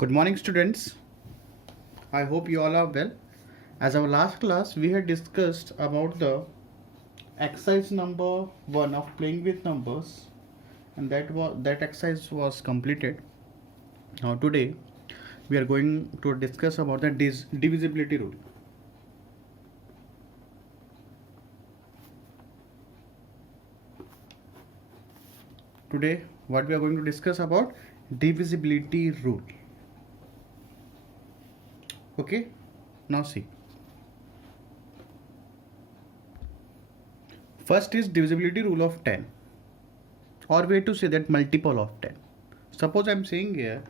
Good morning, students. I hope you all are well. As our last class, we had discussed about the exercise number 1 of playing with numbers, and that exercise was completed. Now today, we are going to discuss about the divisibility rule. Today, what we are going to discuss about divisibility rule. Okay, now see. First is divisibility rule of 10, or way to say that multiple of 10. Suppose I am saying here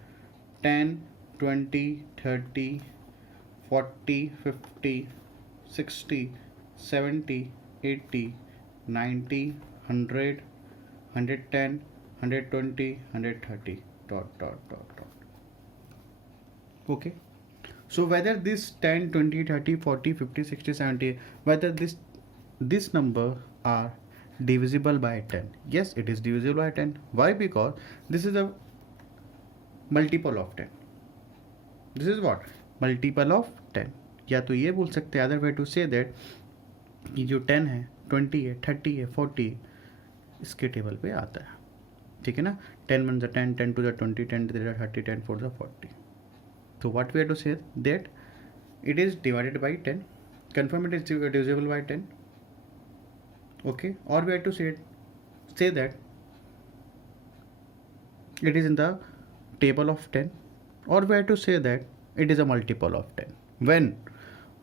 10, 20, 30, 40, 50, 60, 70, 80, 90, 100, 110, 120, 130, dot, dot, dot, dot. Okay. So whether this 10, 20, 30, 40, 50, 60, 70, whether this number are divisible by 10. Yes, it is divisible by 10. Why? Because this is a multiple of 10. This is what? Multiple of 10. या तो ये बोल सकते हैं other way to say that ये जो 10 है 20 है 30 है 40 इसके टेबल पे आता है. ठीक है ना. 10 1 10, 10 2 20, 10 3 30, 10 4 40. So what we have to say that it is divided by 10. Confirm it is divisible by 10. Okay. Or we have to say that it is in the table of 10, or we have to say that it is a multiple of 10 when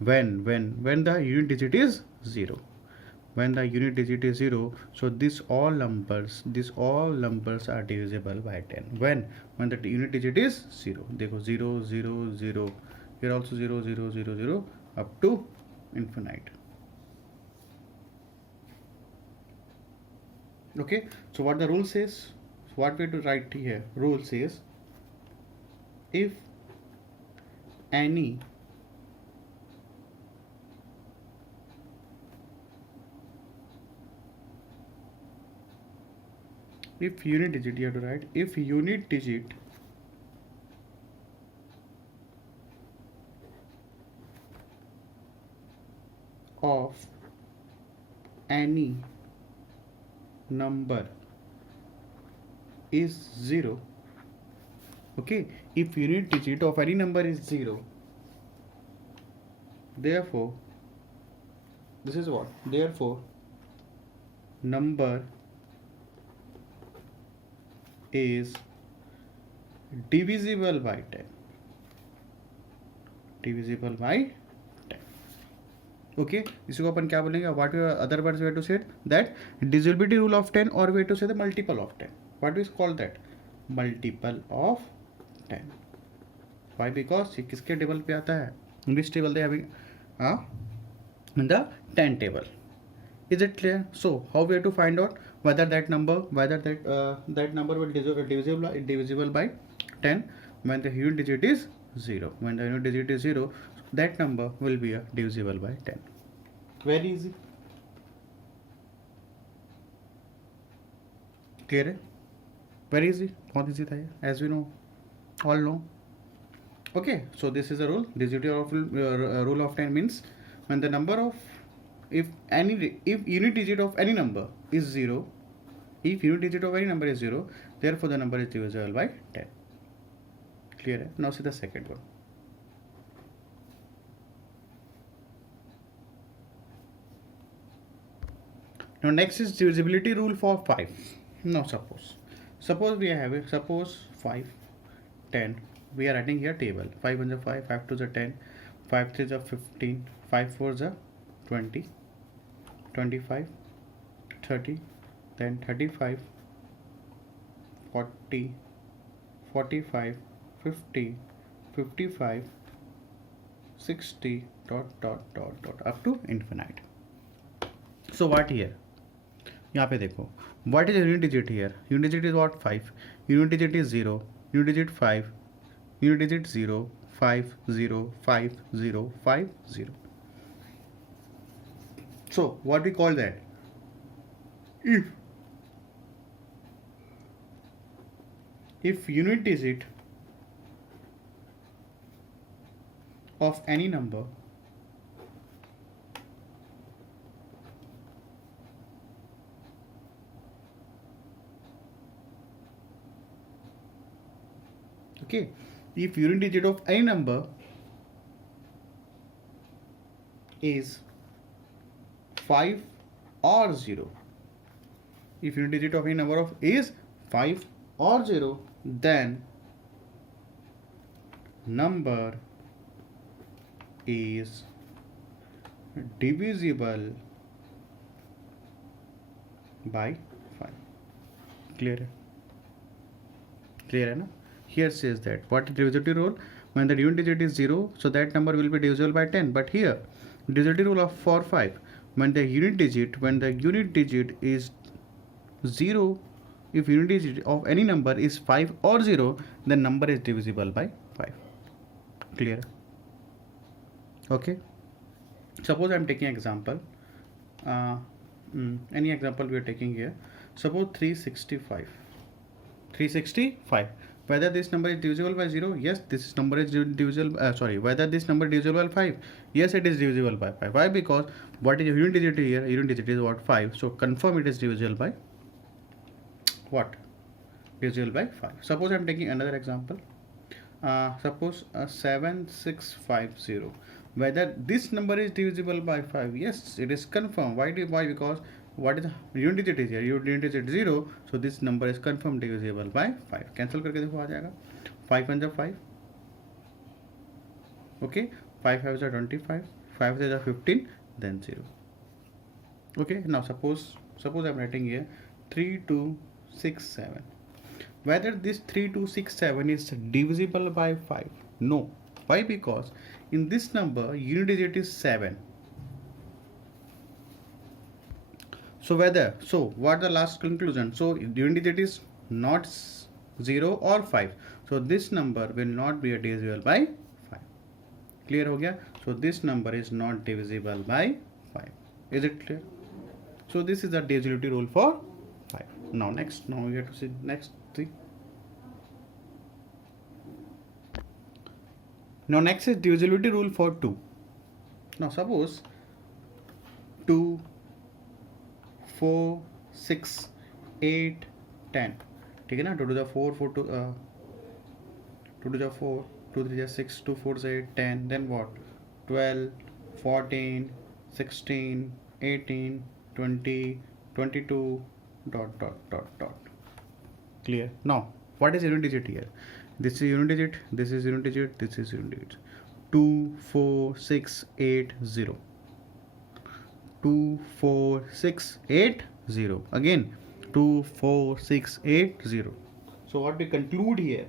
the unit digit is 0. When the unit digit is 0, so these all numbers are divisible by 10 when the unit digit is 0. देखो 0 0 0, here also 0 0 0 0 up to infinite. Okay, so what the rule says, what we have to write here, rule says if any unit digit, you have to write if unit digit of any number is 0. Okay, if unit digit of any number is 0, therefore this is what, therefore number is divisible by 10. Divisible by 10. Okay, इसको अपन क्या बोलेंगे, what other words we have to say that divisibility rule of 10, or we have to say the multiple of 10. What is called that? Multiple of 10. Why? Because ये किसके table पे आता है? In which table they having? In the 10 table. Is it clear? So how we have to find out whether that number will divisible by 10 when the unit digit is 0. When the unit digit is 0, that number will be divisible by 10. Very easy. Clear है? Very easy. बहुत easy था ये, as we know, all know. Okay, so this is a rule. Rule of 10 means when the number of if unit digit of any number is 0, therefore the number is divisible by 10. Clear hai? Now see the second one. Now next is divisibility rule for 5. Now suppose we are having 5, 10. We are writing here table 5 1 is 5, 5 2 is 10, 5 3 is 15, 5 4 is 20, 25, 30, then 35, 40, 45, 50, 55, 60, up to infinite. So what here? यहाँ पे देखो, what is the unit digit here? Unit digit is what? 5. Unit digit is 0. Unit digit 5. Unit digit 0, 5, 0, 5, 0, 5, 0. So what we call that? If unit digit of any number okay, if unit digit of any number is 5 or 0, if unit digit of any number of is 5 or 0, then number is divisible by 5. Clear है ना? Here says that what is divisibility rule? When the unit digit is 0, so that number will be divisible by 10. But here divisibility rule of for 5, when the unit digit is 0, if unit digit of any number is 5 or 0, then number is divisible by 5. Clear? Okay. Suppose I am taking example. Any example we are taking here. Suppose 365. 365. Whether this number is divisible by 0? Yes, this number is divisible. Whether this number is divisible by 5? Yes, it is divisible by 5. Why? Because what is the unit digit here? Unit digit is what? 5. So confirm it is divisible by what? Divisible by 5. Suppose I am taking another example. Suppose 7650. Whether this number is divisible by 5? Yes, it is confirmed. Why? Because what is the unit digit is here? Unit digit 0, so this number is confirmed divisible by 5. Cancel करके देखो आ जाएगा 5 1 5. Okay, 5 5 is 25, 5 is 15, then 0. Okay, now suppose I'm writing here 3267. Whether this 3267 is divisible by 5? No. Why? Because in this number unit digit is 7. So what the last conclusion? So unit digit is not 0 or 5. So this number will not be divisible by 5. Clear हो गया? So this number is not divisible by 5. Is it clear? So this is the divisibility rule for 5. Now we have to see next thing. Now next is divisibility rule for 2. Now suppose 2, 4, 6, 8, 10. ठीक है ना? 2 to the 4, 2 to the 4, 2 3 6, 2 4 8, 10. Then what? 12, 14, 16, 18, 20, 22, ... Clear? Now what is unit digit here? This is unit digit, this is unit digit, this is unit digit. 2 4 6 8 0. 2 4 6 8 0. Again 2 4 6 8 0. So what we conclude here,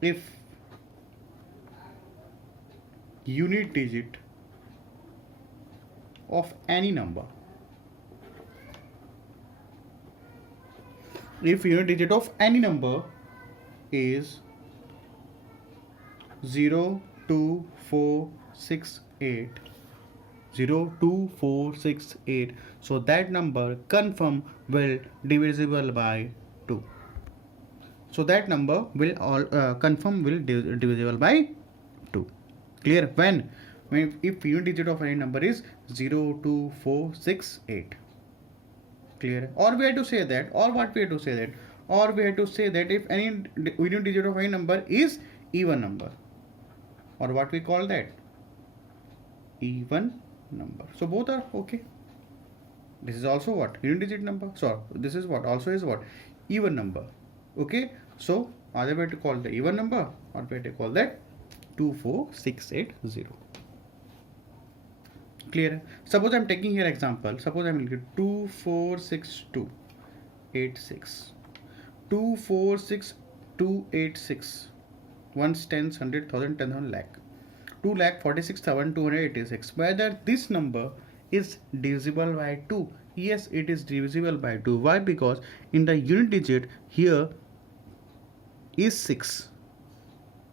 if unit digit of any number, if unit digit of any number is 0 2 4 6 8, 0 2 4 6 8, so that number confirm will divisible by 2. So that number will confirm will divisible by 2. Clear? When if unit digit of any number is 0 2 4 6 8. Clear? Or we have to say that, or what we have to say that, or we have to say that if any unit digit of any number is even number, or what we call that, even number. So both are okay. This is also what? Unit digit number. So this is what? Also is what? Even number. Okay. So either way to call the even number, or way to call that 24680. Clear? Suppose I am taking here example. Suppose I am looking 2462886. 246286. Ones, tens, 100,000, 10,000, lakh. 2,46,286. Whether this number is divisible by 2? Yes, it is divisible by 2. Why? Because in the unit digit here is 6.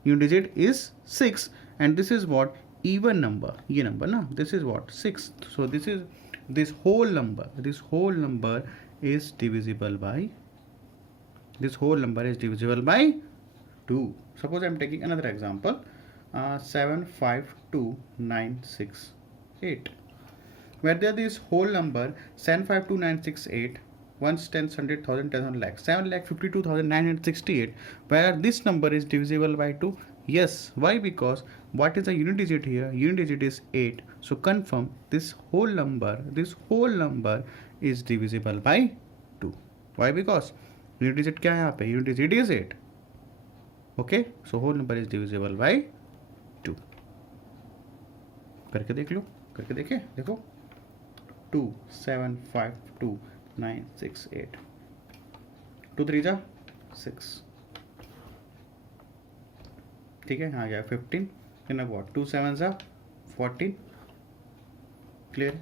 Unit digit is 6, and this is what? Even number. ये number ना, this is what? 6. So this whole number is divisible by, this whole number is divisible by 2. Suppose I am taking another example, 752968, where there is whole number 752968, ones, tens, hundred, thousand, 10 lakh, 7,52,968, where this number is divisible by 2. Yes. Why? Because what is the unit digit here? Unit digit is 8. So confirm this whole number is divisible by 2. Why? Because unit digit क्या है यहाँ पे? Unit digit is 8. Okay. So whole number is divisible by 2. करके देख लो, करके देखे, देखो 2752968, 2 3 जा 6, ठीक है, आ गया 15, इन व्हाट 2 7 जा 14, क्लियर,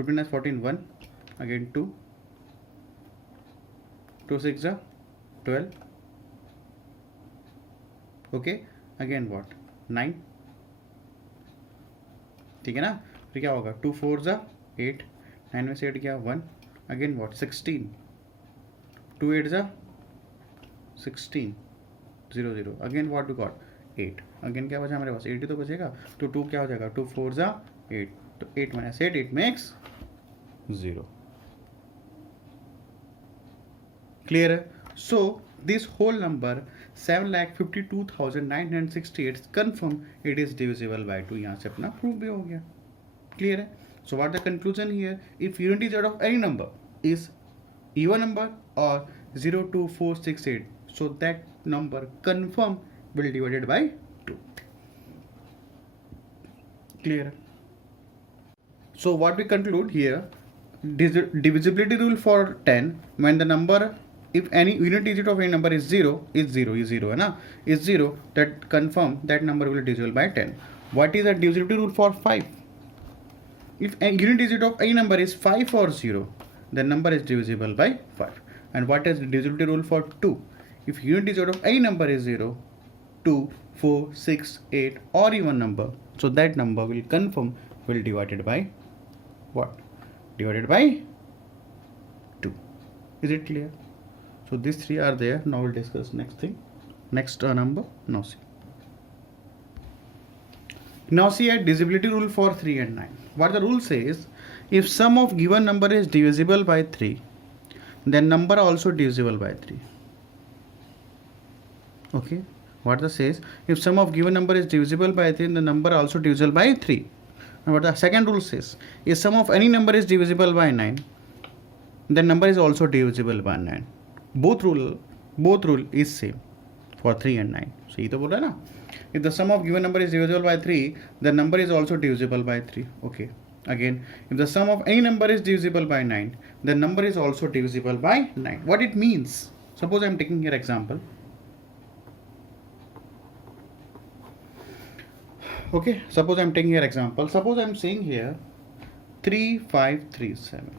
15 as 14 1, अगेन 2 2 6 जा 12, ओके, अगेन व्हाट 9, ठीक है ना, फिर क्या होगा 2 4 जा 8, 9 में से 8 गया 1, अगेन व्हाट 16, 2 8 जा 16 0 0, again what we got 8, again क्या बचा हमारे पास 8 ही तो बचेगा, तो 2 क्या हो जाएगा 2 4 जा 8, तो 8 minus 8 it makes 0. Clear है? So this whole number 7,52,968 confirm it is divisible by 2. यहाँ से अपना प्रूफ भी हो गया. Clear है? So what the conclusion here? If unit digit of any number is even number or 0, 2, 4, 6, 8, so that number confirm will divided by 2. Clear? So what we conclude here, divisibility rule for 10, when the number, if any unit digit of any number is 0, is 0 है ना, is 0, that confirm that number will be divisible by 10. What is the divisibility rule for 5? If a unit digit of any number is 5 or 0, the number is divisible by 5. And what is the divisibility rule for 2? If unit digit of any number is 0, 2, 4, 6, 8 or even number, so that number will confirm will divided by what? Divided by 2. Is it clear? So these three are there. Now we'll discuss next thing. Next number. Now see. Now see a divisibility rule for 3 and 9. What the rule says, if sum of given number is divisible by 3, then number also divisible by 3. Okay. What the says, if sum of given number is divisible by 3, the number also divisible by 3. And what the second rule says, if sum of any number is divisible by 9, then number is also divisible by 9. Both rule is same for 3 and 9. So ये तो बोल रहा है ना, if the sum of given number is divisible by 3, the number is also divisible by 3. Okay. Again, if the sum of any number is divisible by 9, the number is also divisible by 9. What it means? Suppose I am taking here example. Okay, suppose I am taking here example. Suppose I am saying here 3537.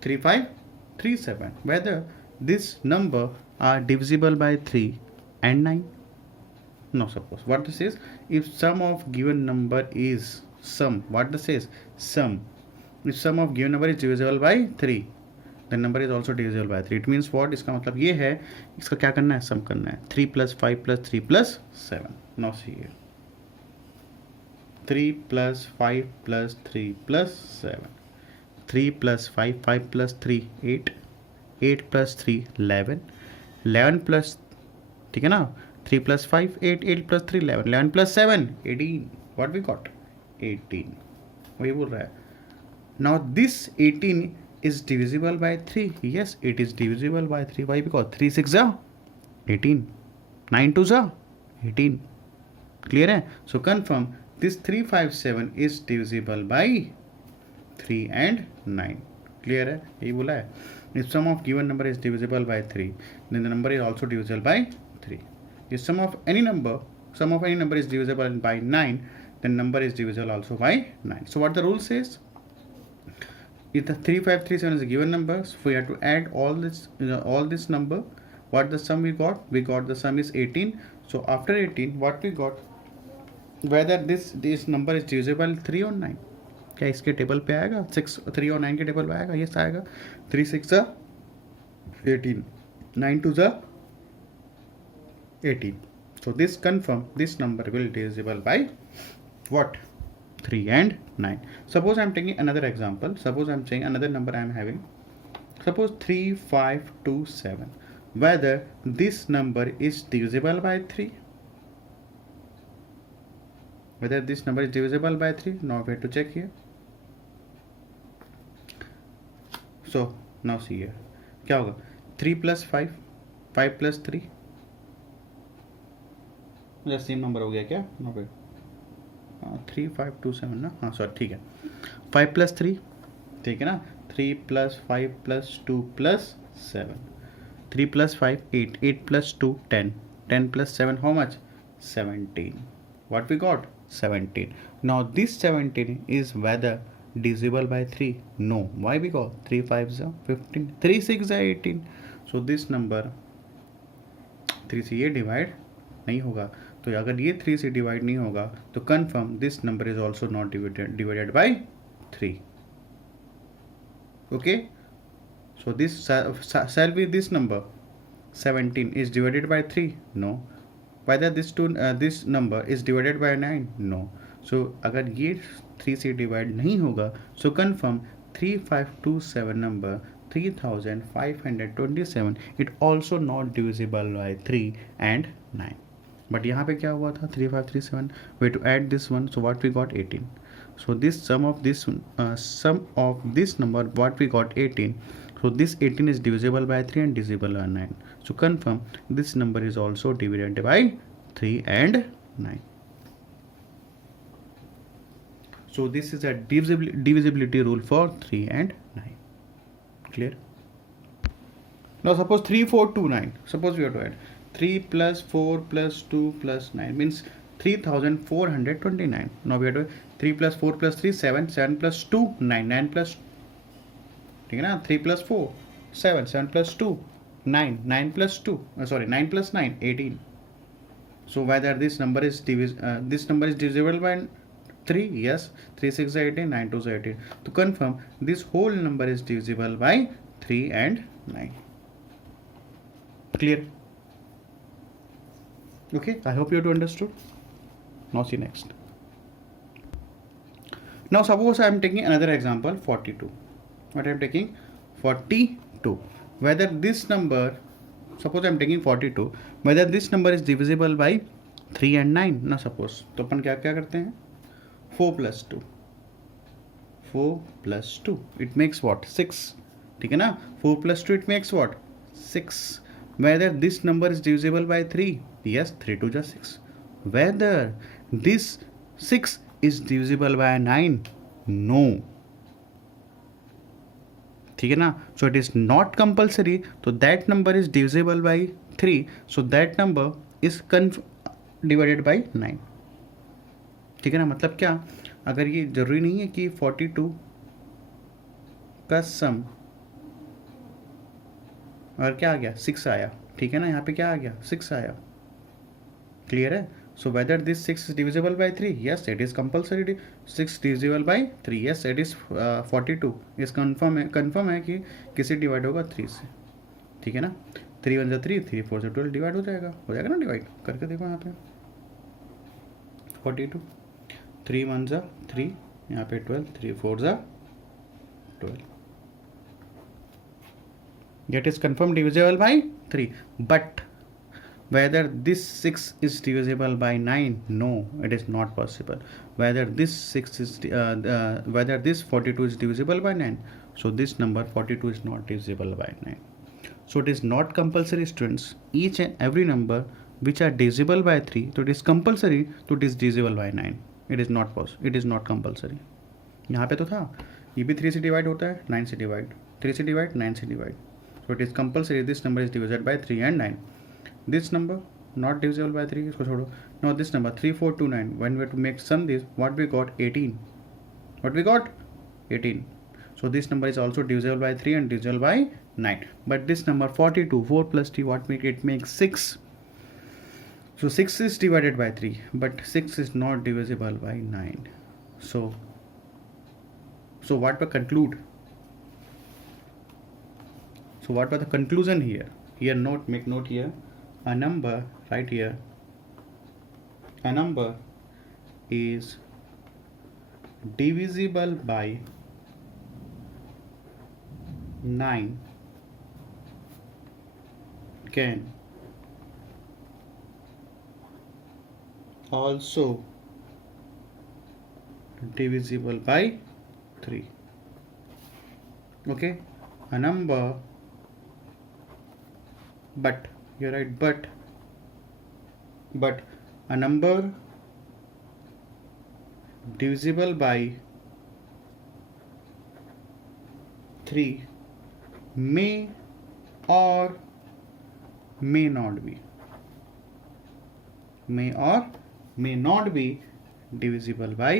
3537. Whether this number are divisible by 3 and 9. No, suppose what this is, if sum of given number is sum, what this is sum, if sum of given number is divisible by 3, the number is also divisible by 3. It means what? इसका मतलब ये है, इसका क्या करना है, सम करना है, 3 + 5 + 3 + 7. Now see here, 3 + 5 + 3 + 7, 3 + 5, 5 + 3 8, 8 + 3 11, 11 plus, ठीक है ना, 3 + 5 8, 8 + 3 11, 11 + 7 18. What we got? 18. वही बोल रहा है. Now this 18 is divisible by 3. Yes, it is divisible by 3. Why? Because 3 6 are 18, 9 2 are 18. Clear है? So confirm this 357 is divisible by 3 and 9. Clear है? यही बोला है. If sum of given number is divisible by 3, then the number is also divisible by 3. If sum of any number is divisible by 9, then number is divisible also by 9. So what the rule says? If the 3537 is a given number, so we have to add all this number. What the sum we got? We got the sum is 18. So after 18, what we got? Whether this number is divisible 3 or 9. क्या इसके table पे आएगा? 6 3 और 9 के table पे आएगा? Yes आएगा. 3 6 18, 9 to the 18. So this confirm this number will divisible by what? 3 and 9. Suppose I am taking another example. Suppose I am saying another number I am having. Suppose 3527. Whether this number is divisible by 3. Whether this number is divisible by 3. Now we have to check here. So now see here. क्या होगा? 3 plus 5, 5 plus 3. मेरा same number हो गया क्या? No पे 3527 ना, हाँ sorry ठीक है. 5 plus 3 ठीक है ना, 3 plus 5 plus 2 plus 7. 3 plus 5 8, 8 plus 2 10, 10 plus 7 how much? 17. What we got? 17. Now this 17 is whether divisible by 3? No. Why? Because 3 5s are 15, 3 6 are 18. So this number 3 से ये डिवाइड नहीं होगा. तो अगर ये 3 से डिवाइड नहीं होगा तो confirm this number is also not divided by 3. Okay, so this shall be this number 17 is divided by 3? No. Whether this number is divided by 9? No. So अगर ये 3 से डिवाइड नहीं होगा so confirm 3527 number 3527 it also not divisible by 3 and 9. But यहाँ पे क्या हुआ था? 3537 we to add this one, so what we got 18. So this sum of this number what we got 18. So this 18 is divisible by 3 and divisible by 9. So confirm this number is also divided by 3 and 9. So this is a divisibility rule for 3 and 9. Clear? Now suppose 3429. Suppose we have to add 3 plus 4 plus 2 plus 9 means 3429. Now we have to 3 plus 4 plus 3 7, 7 plus 2 9, 9 plus ठीक है ना, 3 plus 4 7, 7 plus 2 9, 9 plus 2 9 plus 9 18. So whether this number is divisible by 3? Yes. 3 6 are 18, 9 2 is 18. To confirm this whole number is divisible by 3 and 9. Clear? Okay, I hope you have understood. Now see next. Now suppose I am taking another example 42. What I am taking? 42. Whether this number, suppose I am taking 42, whether this number is divisible by 3 and 9. Now suppose, तो अपन क्या क्या करते हैं? 4 plus 2. 4 plus 2. It makes what? 6. ठीक है ना? 4 plus 2 it makes what? 6. Whether this number is divisible by 3? Yes, 3 2 is 6. Whether this 6 is divisible by 9? No. ठीक है ना? So it is not compulsory. So that number is divisible by 3. So that number is divided by 9. ठीक है ना? मतलब क्या? अगर ये जरूरी नहीं है कि 42 का सम और क्या आ गया 6 आया. ठीक है ना? यहाँ पे क्या आ गया 6 आया. क्लियर है? So whether this 6 is divisible by 3? Yes, it is compulsory. 6 divisible by 3? Yes, it is 42. इस confirm है कि किसी डिवाइड होगा 3 से. ठीक है ना? 3 1 3, 3 4 से 12 डिवाइड हो जाएगा ना? डिवाइड करके देखो यहाँ पे 42, 3 1 3, यहाँ पे 12, 3 4 12. That is confirmed divisible by 3. But whether this 6 is divisible by 9? No, it is not possible. Whether this 6 is whether this 42 is divisible by 9? So this number 42 is not divisible by 9. So it is not compulsory, students. Each and every number which are divisible by 3, so it is compulsory to is divisible by 9. It is not possible. It is not compulsory. यहाँ पे तो था ये भी 3 से divide होता है, 9 से डिवाइड, 3 से डिवाइड, 9 से divide. So it is compulsory. This number is divided by 3 and 9. This number not divisible by 3, इसको छोड़ो. Now this number 3429, when we have to make sum this, what we got? 18. What we got? 18. So this number is also divisible by 3 and divisible by 9. But this number 42, 4 plus 3, what make it? Makes 6. So 6 is divided by 3, but 6 is not divisible by 9. So what we conclude? So what was the conclusion here? here note, make note here, a number, right here, a number is divisible by 9 can also divisible by 3. Okay, a number, but you're right, but a number divisible by 3 may or may not be divisible by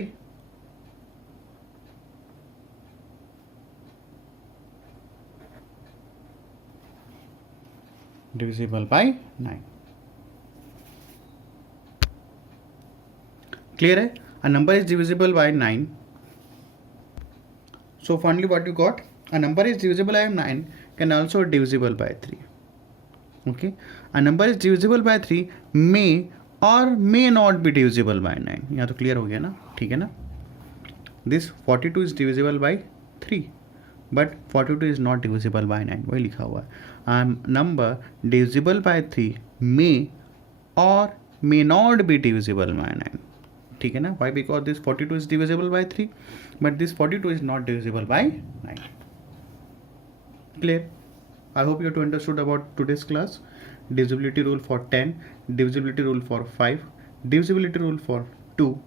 9. Clear है? A number is divisible by 9. So finally what you got? A number is divisible by 9 can also divisible by 3. Okay, a number is divisible by 3 may or may not be divisible by 9. यहाँ तो clear हो गया ना, ठीक है ना? This 42 is divisible by 3, but 42 is not divisible by 9. वही लिखा हुआ है. A number divisible by 3 may or may not be divisible by 9. ठीक है ना? Why? Because this 42 is divisible by 3, but this 42 is not divisible by 9. Clear? I hope you have understood about today's class. Divisibility rule for 10, divisibility rule for 5, divisibility rule for 2,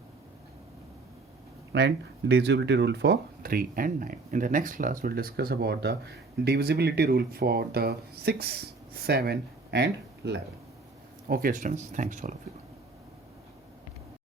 and divisibility rule for 3 and 9. In the next class, we'll discuss about the divisibility rule for the 6, 7 and 11. Okay students, thanks to all of you.